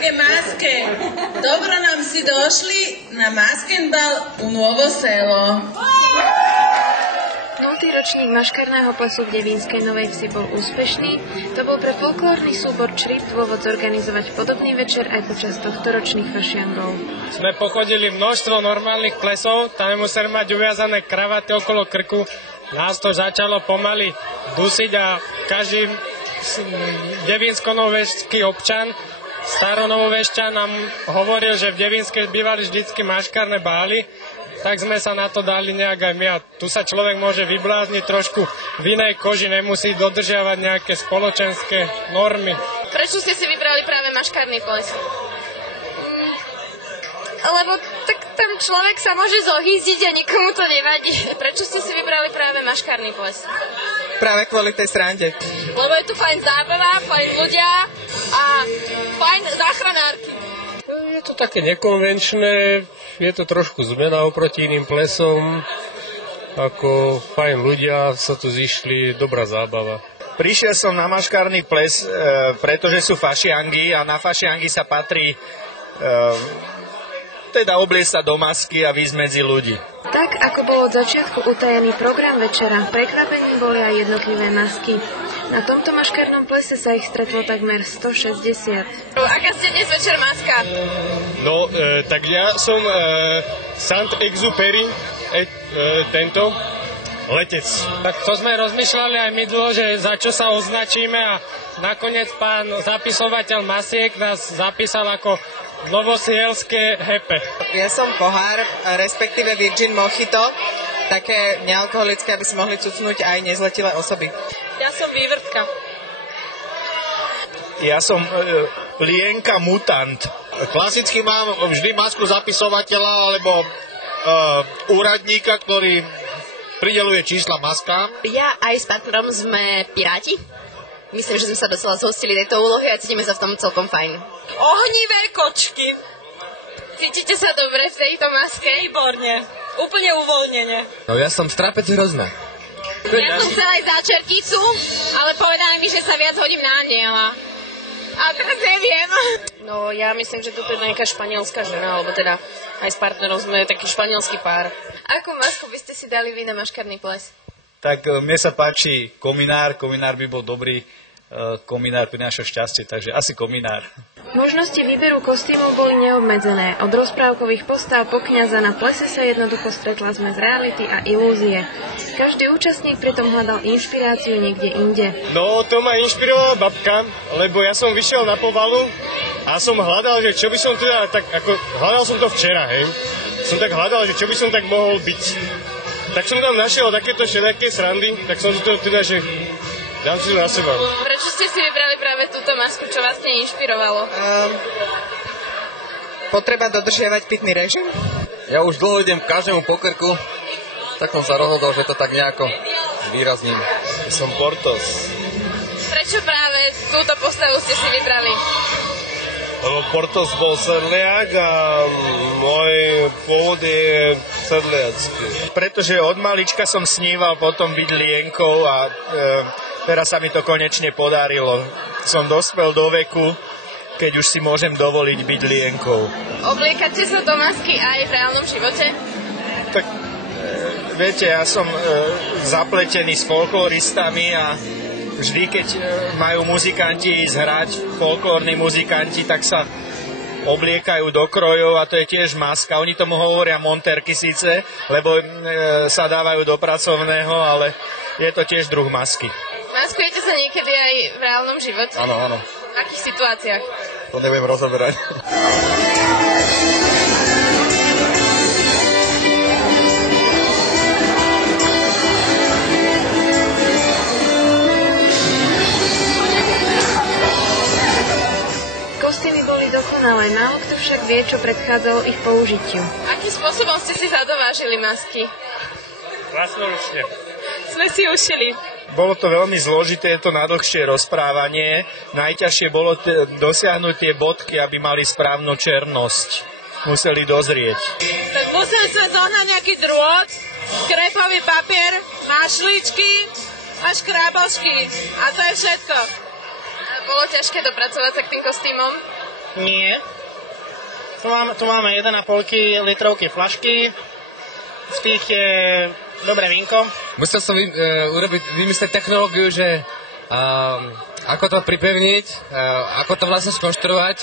drage maske, dobro nam si došli na maskenbal u Novo Selo. Multiročník maškarného plesu v Devínskej Novej Vsi bol úspešný. To bol pre folklórny súbor Črip dôvod zorganizovať podobný večer aj počas tohtoročných fašiangov. Sme pochodili množstvo normálnych plesov, tam nemuseli mať uviazané kravaty okolo krku. Nás to začalo pomaly dusiť a každý devínsko-novešský občan, staronovovešťan nám hovoril, že v Devínskej bývali vždycky maškarné bály, tak sme sa na to dali nejak aj my a tu sa človek môže vyblázniť trošku v inej koži, nemusí dodržiavať nejaké spoločenské normy. Prečo ste si vybrali práve maškarný ples? Lebo tak tam človek sa môže zohýzdiť a nikomu to nevadí. Prečo ste si vybrali práve maškarný ples? Práve kvôli tej srande. Lebo je tu fajn zábava, fajn ľudia a fajn záchranárky. Je to také nekonvenčné, je to trošku zmena oproti iným plesom, ako fajn ľudia sa tu zišli, dobrá zábava. Prišiel som na maškarný ples, pretože sú fašiangy a na fašiangy sa patrí teda obliecť sa do masky a výjsť medzi ľudí. Tak, ako bol od začiatku utajený program večera, prekvapením boli aj jednotlivé masky. Na tomto maškarnom plese sa ich stretlo takmer 160. Aká ste dnes večer maska? No, tak ja som Saint-Exupéry, tento letec. Tak to sme rozmýšľali aj my dlho, že za čo sa označíme a nakoniec pán zapisovateľ masiek nás zapísal ako novosielské hepe. Ja som pohár, respektíve Virgin Mojito, také nealkoholické, aby si mohli cucnúť aj nezletilé osoby. Ja som vývrtka. Ja som Lienka Mutant. Klasicky mám vždy masku zapisovateľa alebo úradníka, ktorý prideľuje čísla maskám. Ja aj s partnerom sme piráti. Myslím, že sme sa docela zhostili tejto úlohy a cítime sa v tom celkom fajn. Ohnivé kočky. Cítite sa dobre v tejto maske? Výborne. Úplne uvoľnenie. No ja som strapec hrozná. Ja som chcela aj záčerticu, ale povedali mi, že sa viac hodím na aniela. A teraz neviem. No ja myslím, že toto je nejaká španielská žena, alebo teda aj s partnerom sme taký španielský pár. Akú masku by ste si dali vy na maškarný ples? Tak mne sa páči kominár by bol dobrý, kominár prináša šťastie, takže asi kominár. Možnosti výberu kostýmov boli neobmedzené. Od rozprávkových postáv po kňaza na plese sa jednoducho stretla zmes reality a ilúzie. Každý účastník pritom hľadal inšpiráciu niekde inde. No, to ma inšpirovala babka, lebo ja som vyšiel na pobalu a som hľadal, že čo by som teda, tak ako, hľadal som to včera, hej. Som tak hľadal, že čo by som tak mohol byť. Tak som tam našiel takéto všelijaké srandy, tak som to teda, že dám si to na seba. Prečo ste si vybrali práve túto masku, čo vás inšpirovalo? Potreba dodržiavať pitný režim? Ja už dlho idem k každému pokrku, tak som sa rozhodol, že to tak nejako výrazním. Som Portos. Prečo práve túto postavu ste si vybrali? Lebo Portos bol sedliak a môj pôvod je sedliacký. Pretože od malička som sníval potom byť Lienkou a teraz sa mi to konečne podarilo. Som dospel do veku, keď už si môžem dovoliť byť Lienkou. Obliekate sa do masky aj v reálnom živote? Tak viete, ja som zapletený s folkloristami a vždy, keď majú muzikanti ísť hrať, folklórni muzikanti, tak sa obliekajú do krojov a to je tiež maska. Oni tomu hovoria monterky síce, lebo sa dávajú do pracovného, ale je to tiež druh masky. Maskujete sa niekedy aj v reálnom živote? Áno, áno. V akých situáciách? To neviem rozoberať. Kostýmy boli dokonalé, málo kto však vie, čo predchádzalo ich použitiu. Akým spôsobom ste si zadovážili masky? Vlastnoručne. Sme si ušili. Bolo to veľmi zložité, je to na dlhšie rozprávanie. Najťažšie bolo dosiahnuť tie bodky, aby mali správnu černosť. Museli dozrieť. Museli sme zohnať nejaký drôt, krepový papier, mašličky a škrábačky. A to je všetko. Bolo ťažké dopracovať sa k tým kostýmom? Nie. Tu máme 1,5 litrovky flašky. V tých je dobré vínko. Musel som vymyslieť technológiu, že ako to pripevniť, ako to vlastne skonštruovať.